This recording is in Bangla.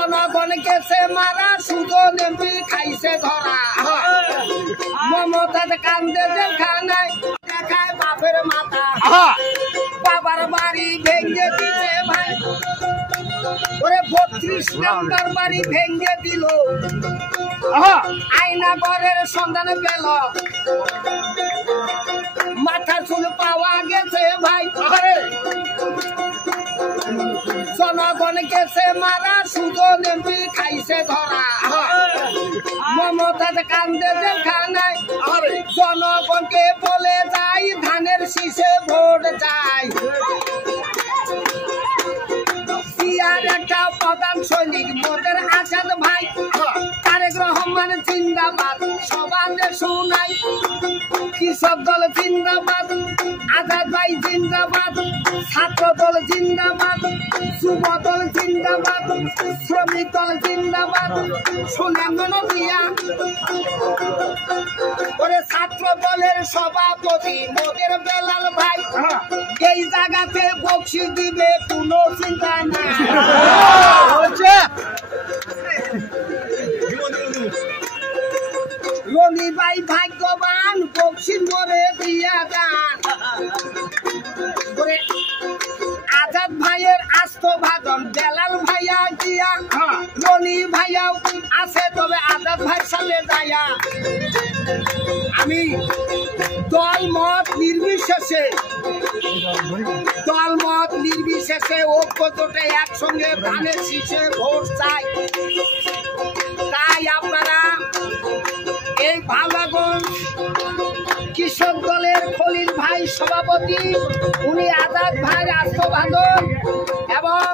জনগণ গেছে মারা সুজন এমপি খাইছে ধরা মমতা কান্দে যেখানায় দেখায় বাপের মাথা বাবার বাড়ি ভেঙে দিতে ভাই ওরে ৩২ নম্বর বাড়ি ভেঙে দিল আয়না ঘরের সন্ধান পেল মাথা চুল পাওয়া গেছে ভাই জনগণ গেছে মারা সুজন এমপি খাইছে ধরা মমতা কান্দে যেখানায় জনগণকে বলে যাই ধানের শীষে ভোট চাই সিয়ার একটা প্রধান সৈনিক মোদের আসাদ ভাই তারেক রহমান জিন্দাবাদ সবাই শুনাই কৃষক দল জিন্দাবাদ আজাদ ভাই জিন্দাবাদ ছাত্র দল জিন্দাবাদ যুব দল জিন্দাবাদ শ্রমিক দল জিন্দাবাদ শুনলাম দিয়া ওরে ছাত্র দলের সভাপতি মোদের বেলাল ভাই এই জায়গাতে বকশিশ দিবে কোনো চিন্তা নাই রনি ভাই ভাগ্যবান বকশিশ মরে দিয়া যান আজাদ ভাইয়ের আস্ত ভাজন বেলাল ভাইয়া দিয়া রনি ভাইয়াও আছে তবে আজাদ ভাই সাথে যাইয়া আমি দল মত নির্বিশেষে ঐক্য জোটে একসঙ্গে ধানের শীষে ভোট চাই তাই আপনারা এই ভালোগঞ্জ কৃষক দলের খলিল ভাই সভাপতি উনি আজাদ ভাই রাষ্ট্রভাজন এবং